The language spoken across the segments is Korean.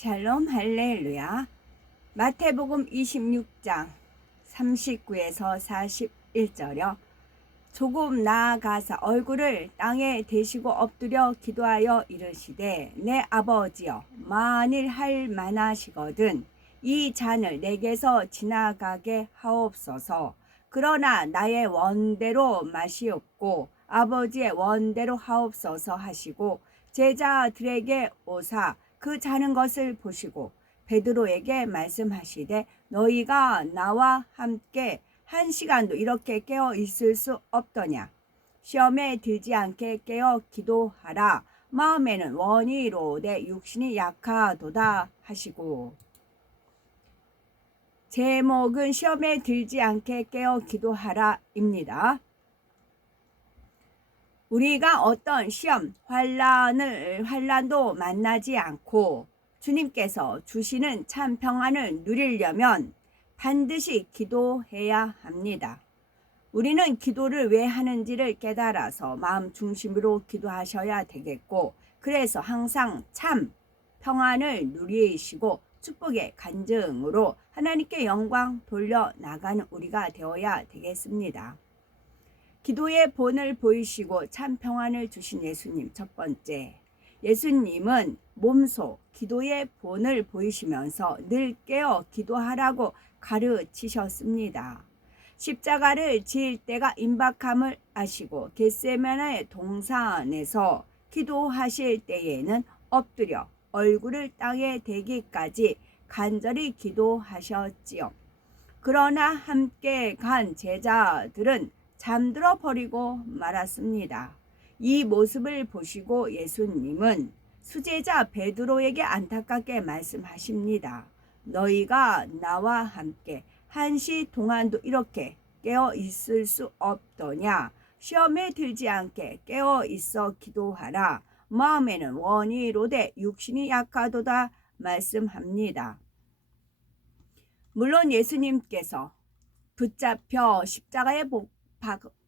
샬롬 할렐루야. 마태복음 26장 39에서 41절여. 조금 나아가사 얼굴을 땅에 대시고 엎드려 기도하여 이르시되, 내 아버지여, 만일 할 만하시거든 이 잔을 내게서 지나가게 하옵소서. 그러나 나의 원대로 마시옵고 아버지의 원대로 하옵소서 하시고, 제자들에게 오사 그 자는 것을 보시고 베드로에게 말씀하시되, 너희가 나와 함께 1시간도 이렇게 깨어 있을 수 없더냐. 시험에 들지 않게 깨어 기도하라. 마음에는 원이 이로되 육신이 약하도다 하시고. 제목은 시험에 들지 않게 깨어 기도하라 입니다. 우리가 어떤 시험, 환난도 만나지 않고 주님께서 주시는 참 평안을 누리려면 반드시 기도해야 합니다. 우리는 기도를 왜 하는지를 깨달아서 마음 중심으로 기도하셔야 되겠고, 그래서 항상 참 평안을 누리시고 축복의 간증으로 하나님께 영광 돌려나가는 우리가 되어야 되겠습니다. 기도의 본을 보이시고 참 평안을 주신 예수님. 첫 번째, 예수님은 몸소 기도의 본을 보이시면서 늘 깨어 기도하라고 가르치셨습니다. 십자가를 지을 때가 임박함을 아시고 겟세마네 동산에서 기도하실 때에는 엎드려 얼굴을 땅에 대기까지 간절히 기도하셨지요. 그러나 함께 간 제자들은 잠들어 버리고 말았습니다. 이 모습을 보시고 예수님은 수제자 베드로에게 안타깝게 말씀하십니다. 너희가 나와 함께 1시 동안도 이렇게 깨어 있을 수 없더냐. 시험에 들지 않게 깨어 있어 기도하라. 마음에는 원이 이로되 육신이 약하도다 말씀합니다. 물론 예수님께서 붙잡혀 십자가에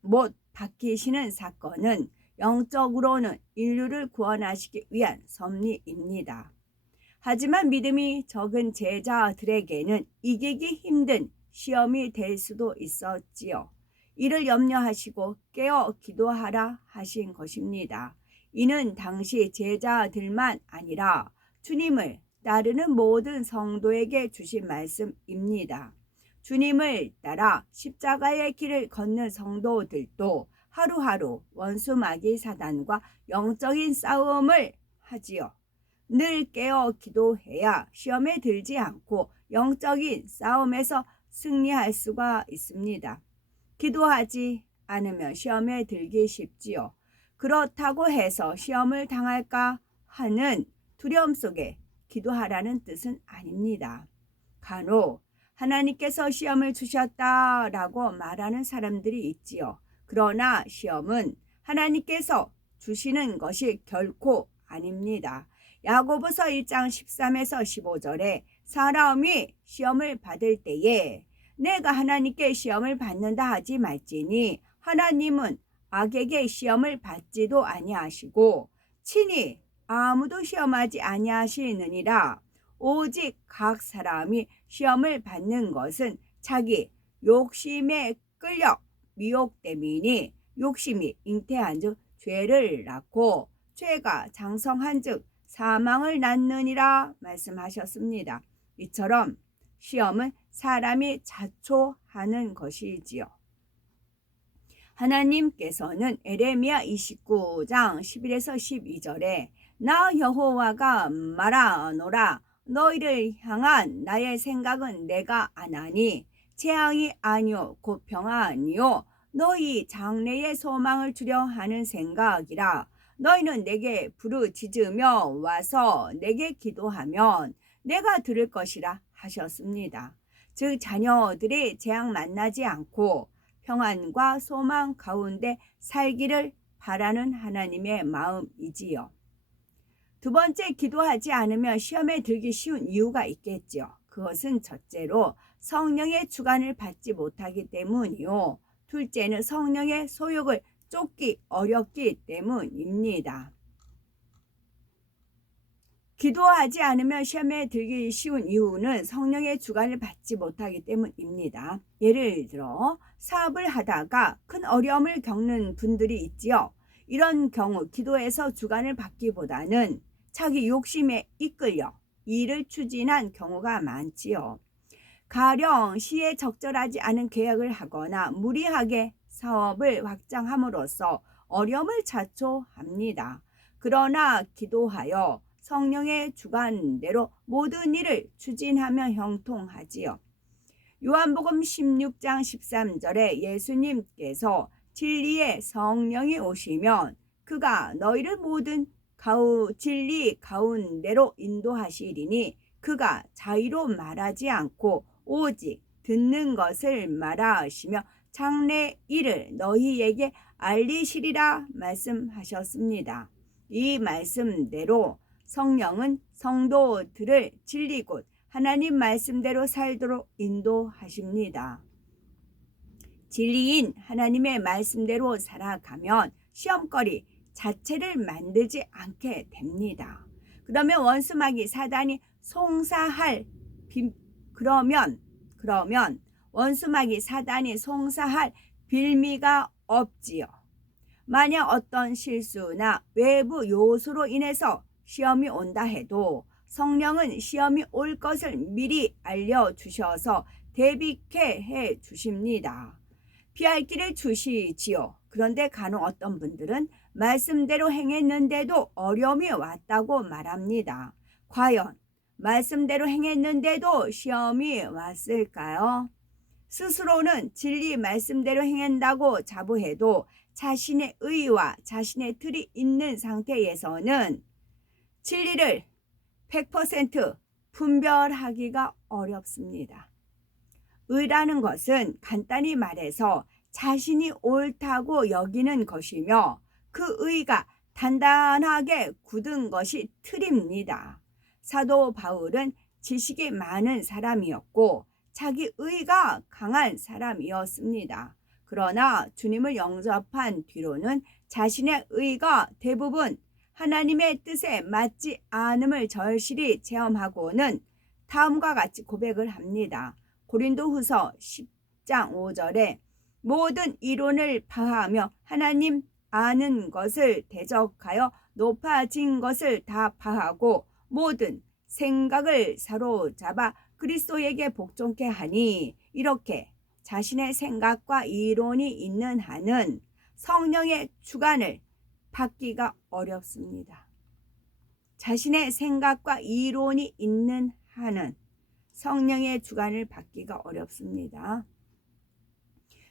못 박히시는 사건은 영적으로는 인류를 구원하시기 위한 섭리입니다. 하지만 믿음이 적은 제자들에게는 이기기 힘든 시험이 될 수도 있었지요. 이를 염려하시고 깨어 기도하라 하신 것입니다. 이는 당시 제자들만 아니라 주님을 따르는 모든 성도에게 주신 말씀입니다. 주님을 따라 십자가의 길을 걷는 성도들도 하루하루 원수 마귀 사단과 영적인 싸움을 하지요. 늘 깨어 기도해야 시험에 들지 않고 영적인 싸움에서 승리할 수가 있습니다. 기도하지 않으면 시험에 들기 쉽지요. 그렇다고 해서 시험을 당할까 하는 두려움 속에 기도하라는 뜻은 아닙니다. 간혹 하나님께서 시험을 주셨다라고 말하는 사람들이 있지요. 그러나 시험은 하나님께서 주시는 것이 결코 아닙니다. 야고보서 1장 13에서 15절에 사람이 시험을 받을 때에 내가 하나님께 시험을 받는다 하지 말지니 하나님은 악에게 시험을 받지도 아니하시고 친히 아무도 시험하지 아니하시느니라. 오직 각 사람이 시험을 받는 것은 자기 욕심에 끌려 미혹됨이니 욕심이 잉태한즉 죄를 낳고 죄가 장성한즉 사망을 낳느니라 말씀하셨습니다. 이처럼 시험은 사람이 자초하는 것이지요. 하나님께서는 에레미야 29장 11에서 12절에 나 여호와가 말하노라. 너희를 향한 나의 생각은 내가 아나니 재앙이 아니요 곧 평안이요 너희 장래의 소망을 주려 하는 생각이라. 너희는 내게 부르짖으며 와서 내게 기도하면 내가 들을 것이라 하셨습니다. 즉 자녀들이 재앙 만나지 않고 평안과 소망 가운데 살기를 바라는 하나님의 마음이지요. 두 번째, 기도하지 않으면 시험에 들기 쉬운 이유가 있겠죠. 그것은 첫째로 성령의 주관을 받지 못하기 때문이요. 둘째는 성령의 소욕을 쫓기 어렵기 때문입니다. 기도하지 않으면 시험에 들기 쉬운 이유는 성령의 주관을 받지 못하기 때문입니다. 예를 들어 사업을 하다가 큰 어려움을 겪는 분들이 있지요. 이런 경우 기도에서 주관을 받기보다는 자기 욕심에 이끌려 일을 추진한 경우가 많지요. 가령 시에 적절하지 않은 계획을 하거나 무리하게 사업을 확장함으로써 어려움을 자초합니다. 그러나 기도하여 성령의 주관대로 모든 일을 추진하며 형통하지요. 요한복음 16장 13절에 예수님께서 진리의 성령이 오시면 그가 너희를 모든 진리 가운데로 인도하시리니 그가 자의로 말하지 않고 오직 듣는 것을 말하시며 장래 일을 너희에게 알리시리라 말씀하셨습니다. 이 말씀대로 성령은 성도들을 진리 곧 하나님 말씀대로 살도록 인도하십니다. 진리인 하나님의 말씀대로 살아가면 시험거리 자체를 만들지 않게 됩니다. 그러면 원수마귀 사단이 그러면 원수마귀 사단이 송사할 빌미가 없지요. 만약 어떤 실수나 외부 요소로 인해서 시험이 온다 해도 성령은 시험이 올 것을 미리 알려주셔서 대비케 해 주십니다. 피할 길을 주시지요. 그런데 간혹 어떤 분들은 말씀대로 행했는데도 어려움이 왔다고 말합니다. 과연 말씀대로 행했는데도 시험이 왔을까요? 스스로는 진리 말씀대로 행한다고 자부해도 자신의 의와 자신의 틀이 있는 상태에서는 진리를 100% 분별하기가 어렵습니다. 의라는 것은 간단히 말해서 자신이 옳다고 여기는 것이며 그 의가 단단하게 굳은 것이 틀입니다. 사도 바울은 지식이 많은 사람이었고 자기 의가 강한 사람이었습니다. 그러나 주님을 영접한 뒤로는 자신의 의가 대부분 하나님의 뜻에 맞지 않음을 절실히 체험하고는 다음과 같이 고백을 합니다. 고린도후서 10장 5절에 모든 이론을 파하며 하나님 아는 것을 대적하여 높아진 것을 다 파하고 모든 생각을 사로잡아 그리스도에게 복종케 하니 이렇게 자신의 생각과 이론이 있는 한은 성령의 주관을 받기가 어렵습니다. 자신의 생각과 이론이 있는 한은 성령의 주관을 받기가 어렵습니다.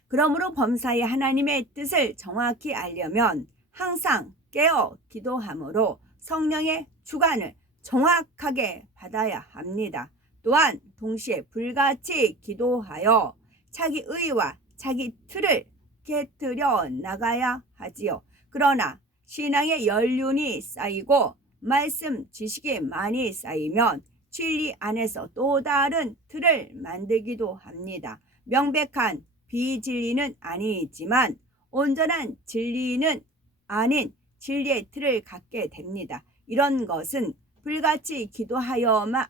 그러므로 범사에 하나님의 뜻을 정확히 알려면 항상 깨어 기도함으로 성령의 주관을 정확하게 받아야 합니다. 또한 동시에 불같이 기도하여 자기 의와 자기 틀을 깨뜨려 나가야 하지요. 그러나 신앙의 연륜이 쌓이고 말씀 지식이 많이 쌓이면 진리 안에서 또 다른 틀을 만들기도 합니다. 명백한 비진리는 아니지만 온전한 진리는 아닌 진리의 틀을 갖게 됩니다. 이런 것은 불같이 기도하여야만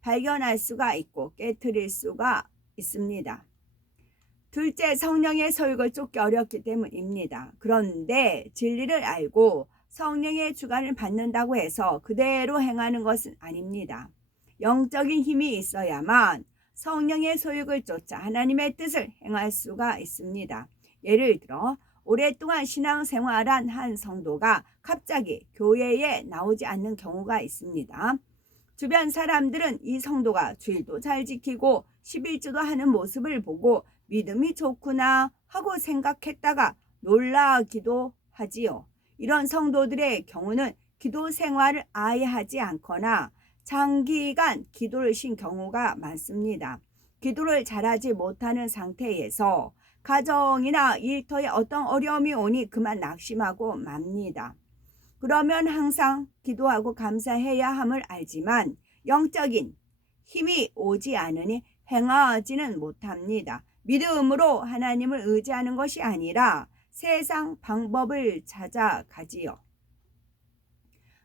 발견할 수가 있고 깨트릴 수가 있습니다. 둘째, 성령의 소욕을 쫓기 어렵기 때문입니다. 그런데 진리를 알고 성령의 주관을 받는다고 해서 그대로 행하는 것은 아닙니다. 영적인 힘이 있어야만 성령의 소욕을 쫓아 하나님의 뜻을 행할 수가 있습니다. 예를 들어 오랫동안 신앙생활한 한 성도가 갑자기 교회에 나오지 않는 경우가 있습니다. 주변 사람들은 이 성도가 주일도 잘 지키고 11주도 하는 모습을 보고 믿음이 좋구나 하고 생각했다가 놀라기도 하지요. 이런 성도들의 경우는 기도 생활을 아예 하지 않거나 장기간 기도를 쉰 경우가 많습니다. 기도를 잘하지 못하는 상태에서 가정이나 일터에 어떤 어려움이 오니 그만 낙심하고 맙니다. 그러면 항상 기도하고 감사해야 함을 알지만 영적인 힘이 오지 않으니 행하지는 못합니다. 믿음으로 하나님을 의지하는 것이 아니라 세상 방법을 찾아가지요.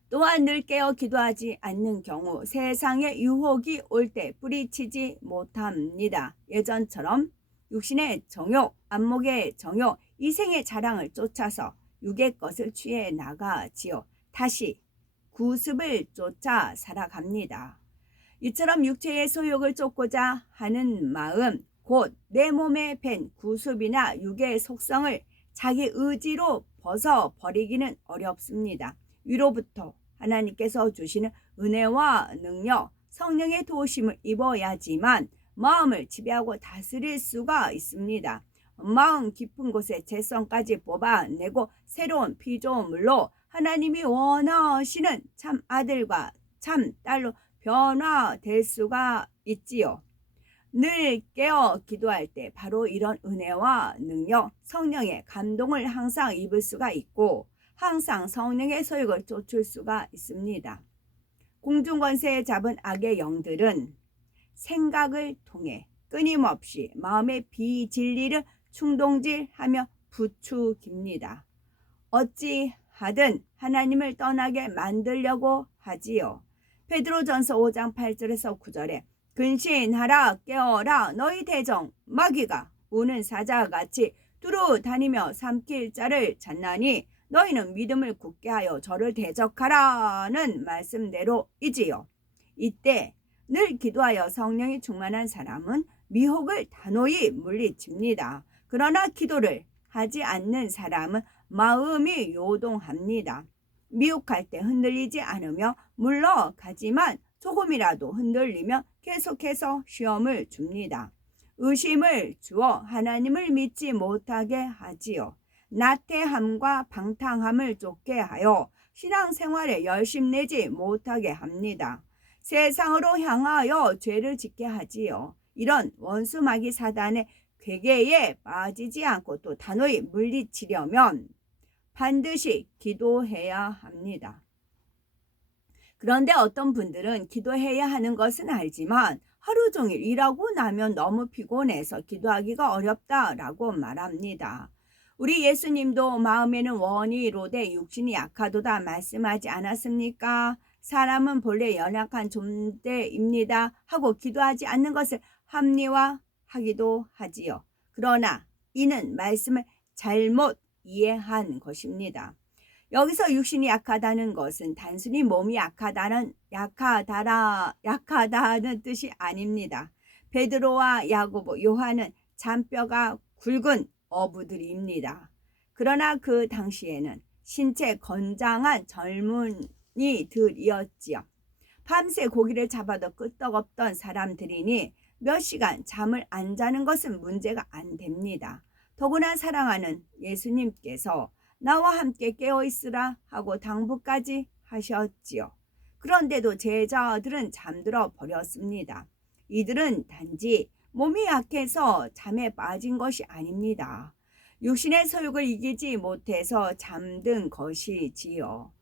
또한 늘 깨어 기도하지 않는 경우 세상의 유혹이 올 때 뿌리치지 못합니다. 예전처럼 육신의 정욕, 안목의 정욕, 이생의 자랑을 쫓아서 육의 것을 취해 나가지요. 다시 구습을 쫓아 살아갑니다. 이처럼 육체의 소욕을 쫓고자 하는 마음, 곧 내 몸에 밴 구습이나 육의 속성을 자기 의지로 벗어버리기는 어렵습니다. 위로부터 하나님께서 주시는 은혜와 능력, 성령의 도우심을 입어야지만 마음을 지배하고 다스릴 수가 있습니다. 마음 깊은 곳에 재성까지 뽑아내고 새로운 피조물로 하나님이 원하시는 참 아들과 참 딸로 변화될 수가 있지요. 늘 깨어 기도할 때 바로 이런 은혜와 능력, 성령의 감동을 항상 입을 수가 있고 항상 성령의 소욕을 쫓을 수가 있습니다. 공중권세에 잡은 악의 영들은 생각을 통해 끊임없이 마음의 비진리를 충동질하며 부추깁니다. 어찌하든 하나님을 떠나게 만들려고 하지요. 베드로전서 5장 8절에서 9절에 근신하라 깨어라 너희 대적 마귀가 우는 사자같이 두루 다니며 삼킬 자를 찾나니 너희는 믿음을 굳게 하여 저를 대적하라는 말씀대로이지요. 이때 늘 기도하여 성령이 충만한 사람은 미혹을 단호히 물리칩니다. 그러나 기도를 하지 않는 사람은 마음이 요동합니다. 미혹할 때 흔들리지 않으며 물러가지만 조금이라도 흔들리면 계속해서 시험을 줍니다. 의심을 주어 하나님을 믿지 못하게 하지요. 나태함과 방탕함을 쫓게 하여 신앙생활에 열심내지 못하게 합니다. 세상으로 향하여 죄를 짓게 하지요. 이런 원수마귀 사단의 괴계에 빠지지 않고 또 단호히 물리치려면 반드시 기도해야 합니다. 그런데 어떤 분들은 기도해야 하는 것은 알지만 하루 종일 일하고 나면 너무 피곤해서 기도하기가 어렵다라고 말합니다. 우리 예수님도 마음에는 원이 이로되 육신이 약하도다 말씀하지 않았습니까? 사람은 본래 연약한 존재입니다 하고 기도하지 않는 것을 합리화하기도 하지요. 그러나 이는 말씀을 잘못 이해한 것입니다. 여기서 육신이 약하다는 것은 단순히 몸이 약하다는 뜻이 아닙니다. 베드로와 야고보, 요한은 잔뼈가 굵은 어부들입니다. 그러나 그 당시에는 신체 건장한 젊은이들이었지요. 밤새 고기를 잡아도 끄떡없던 사람들이니 몇 시간 잠을 안 자는 것은 문제가 안 됩니다. 더구나 사랑하는 예수님께서 나와 함께 깨어있으라 하고 당부까지 하셨지요. 그런데도 제자들은 잠들어 버렸습니다. 이들은 단지 몸이 약해서 잠에 빠진 것이 아닙니다. 육신의 소욕을 이기지 못해서 잠든 것이지요.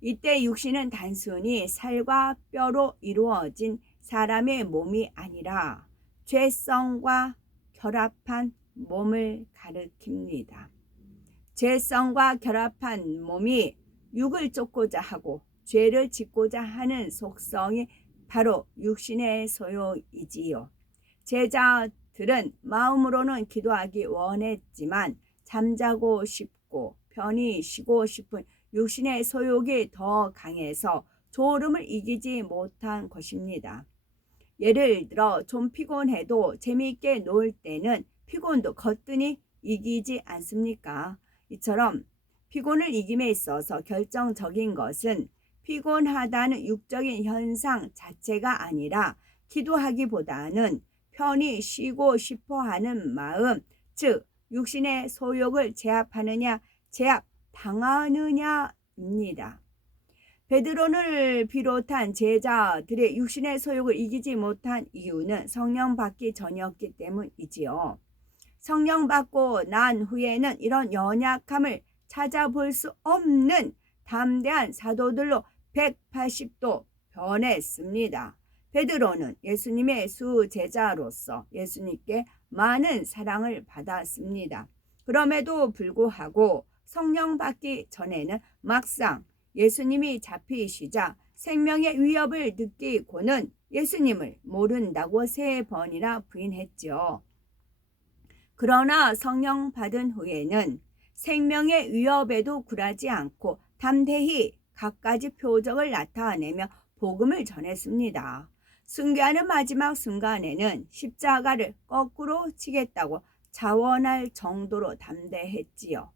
이때 육신은 단순히 살과 뼈로 이루어진 사람의 몸이 아니라 죄성과 결합한 몸을 가리킵니다. 죄성과 결합한 몸이 육을 쫓고자 하고 죄를 짓고자 하는 속성이 바로 육신의 소욕이지요. 제자들은 마음으로는 기도하기 원했지만 잠자고 싶고 편히 쉬고 싶은 육신의 소욕이 더 강해서 졸음을 이기지 못한 것입니다. 예를 들어 좀 피곤해도 재미있게 놀 때는 피곤도 거뜬히 이기지 않습니까? 이처럼 피곤을 이김에 있어서 결정적인 것은 피곤하다는 육적인 현상 자체가 아니라 기도하기보다는 편히 쉬고 싶어 하는 마음, 즉 육신의 소욕을 제압하느냐 제압당하느냐입니다. 베드로를 비롯한 제자들의 육신의 소욕을 이기지 못한 이유는 성령 받기 전이었기 때문이지요. 성령 받고 난 후에는 이런 연약함을 찾아볼 수 없는 담대한 사도들로 180도 변했습니다. 베드로는 예수님의 수제자로서 예수님께 많은 사랑을 받았습니다. 그럼에도 불구하고 성령 받기 전에는 막상 예수님이 잡히시자 생명의 위협을 느끼고는 예수님을 모른다고 3번이나 부인했지요. 그러나 성령 받은 후에는 생명의 위협에도 굴하지 않고 담대히 갖가지 표적을 나타내며 복음을 전했습니다. 순교하는 마지막 순간에는 십자가를 거꾸로 치겠다고 자원할 정도로 담대했지요.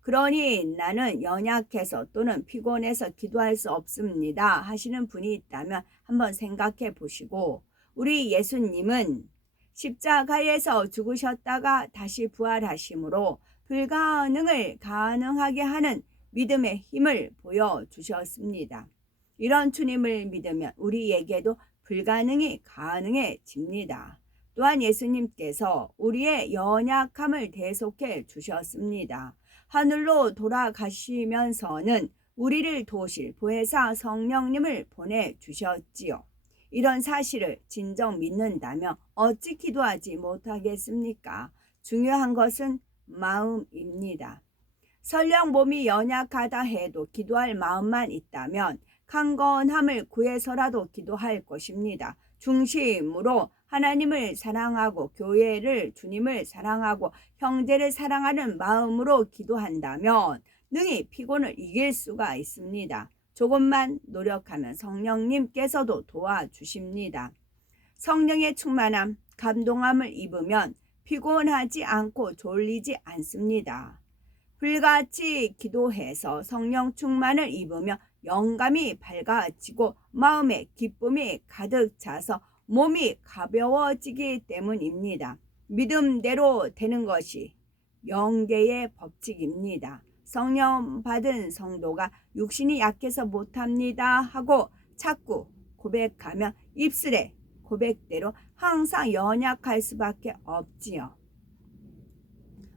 그러니 나는 연약해서 또는 피곤해서 기도할 수 없습니다 하시는 분이 있다면 한번 생각해 보시고, 우리 예수님은 십자가에서 죽으셨다가 다시 부활하심으로 불가능을 가능하게 하는 믿음의 힘을 보여주셨습니다. 이런 주님을 믿으면 우리에게도 불가능이 가능해집니다. 또한 예수님께서 우리의 연약함을 대속해 주셨습니다. 하늘로 돌아가시면서는 우리를 도우실 보혜사 성령님을 보내주셨지요. 이런 사실을 진정 믿는다면 어찌 기도하지 못하겠습니까? 중요한 것은 마음입니다. 설령 몸이 연약하다 해도 기도할 마음만 있다면 강건함을 구해서라도 기도할 것입니다. 중심으로 하나님을 사랑하고 교회를, 주님을 사랑하고 형제를 사랑하는 마음으로 기도한다면 능히 피곤을 이길 수가 있습니다. 조금만 노력하면 성령님께서도 도와주십니다. 성령의 충만함, 감동함을 입으면 피곤하지 않고 졸리지 않습니다. 불같이 기도해서 성령 충만을 입으며 영감이 밝아지고 마음에 기쁨이 가득 차서 몸이 가벼워지기 때문입니다. 믿음대로 되는 것이 영계의 법칙입니다. 성령 받은 성도가 육신이 약해서 못합니다 하고 자꾸 고백하며 입술의 고백대로 항상 연약할 수밖에 없지요.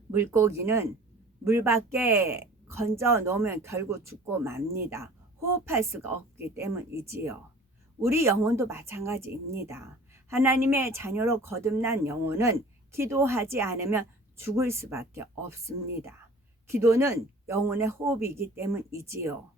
물고기는 물 밖에 건져 놓으면 결국 죽고 맙니다. 호흡할 수가 없기 때문이지요. 우리 영혼도 마찬가지입니다. 하나님의 자녀로 거듭난 영혼은 기도하지 않으면 죽을 수밖에 없습니다. 기도는 영혼의 호흡이기 때문이지요.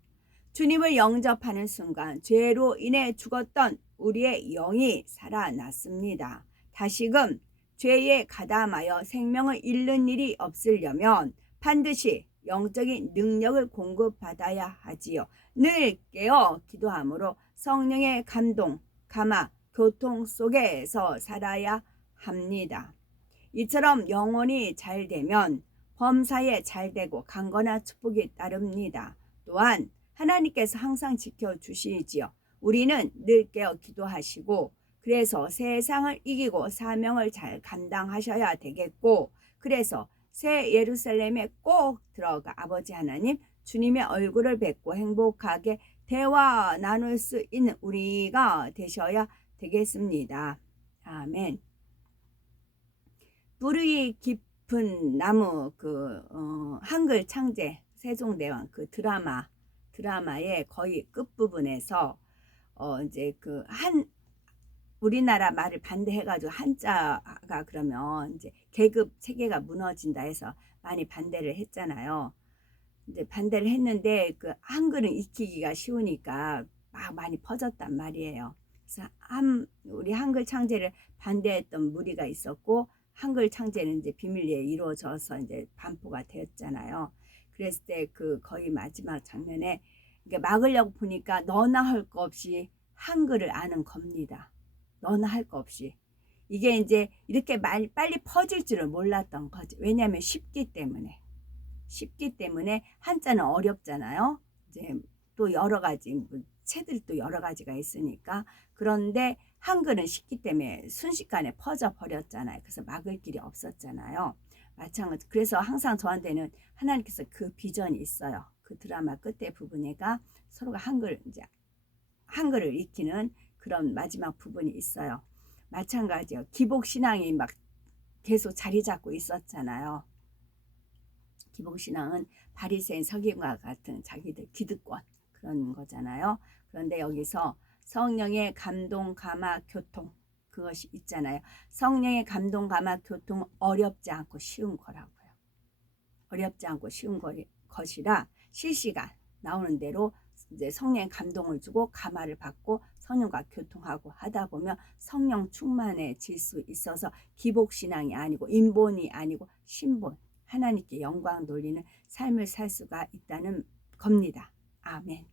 주님을 영접하는 순간 죄로 인해 죽었던 우리의 영이 살아났습니다. 다시금 죄에 가담하여 생명을 잃는 일이 없으려면 반드시 영적인 능력을 공급받아야 하지요. 늘 깨어 기도함으로 성령의 감동, 감화, 교통 속에서 살아야 합니다. 이처럼 영혼이 잘 되면 범사에 잘 되고 강건한 축복이 따릅니다. 또한 하나님께서 항상 지켜주시지요. 우리는 늘 깨어 기도하시고 그래서 세상을 이기고 사명을 잘 감당하셔야 되겠고, 그래서 새 예루살렘에 꼭 들어가 아버지 하나님 주님의 얼굴을 뵙고 행복하게 대화 나눌 수 있는 우리가 되셔야 되겠습니다. 아멘. 뿌리 깊은 나무 한글 창제 세종대왕 그 드라마의 거의 끝부분에서 이제 우리나라 말을 반대해가지고 한자가 그러면 이제 계급 체계가 무너진다 해서 많이 반대를 했잖아요. 이제 반대를 했는데 그 한글은 익히기가 쉬우니까 막 많이 퍼졌단 말이에요. 그래서 우리 한글 창제를 반대했던 무리가 있었고, 한글 창제는 이제 비밀리에 이루어져서 이제 반포가 되었잖아요. 그랬을 때 거의 마지막 장면에 막으려고 보니까 너나 할 거 없이 한글을 아는 겁니다. 너나 할 거 없이. 이게 이제 이렇게 빨리 퍼질 줄을 몰랐던 거지. 왜냐하면 쉽기 때문에 한자는 어렵잖아요. 이제 또 여러 가지 체들이 또 여러 가지가 있으니까. 그런데 한글은 쉽기 때문에 순식간에 퍼져 버렸잖아요. 그래서 막을 길이 없었잖아요. 마찬가지. 그래서 항상 저한테는 하나님께서 그 비전이 있어요. 그 드라마 끝에 부분에가 서로가 한글을 익히는 그런 마지막 부분이 있어요. 마찬가지요. 기복신앙이 막 계속 자리 잡고 있었잖아요. 기복신앙은 바리새인 서기관과 같은 자기들 기득권 그런 거잖아요. 그런데 여기서 성령의 감동, 감화, 교통 그것이 있잖아요. 성령의 감동, 감화, 교통은 어렵지 않고 쉬운 거라고요. 어렵지 않고 쉬운 것이라 실시간 나오는 대로 이제 성령의 감동을 주고 감화를 받고 성령과 교통하고 하다 보면 성령 충만해질 수 있어서 기복신앙이 아니고 인본이 아니고 신본, 하나님께 영광 돌리는 삶을 살 수가 있다는 겁니다. 아멘.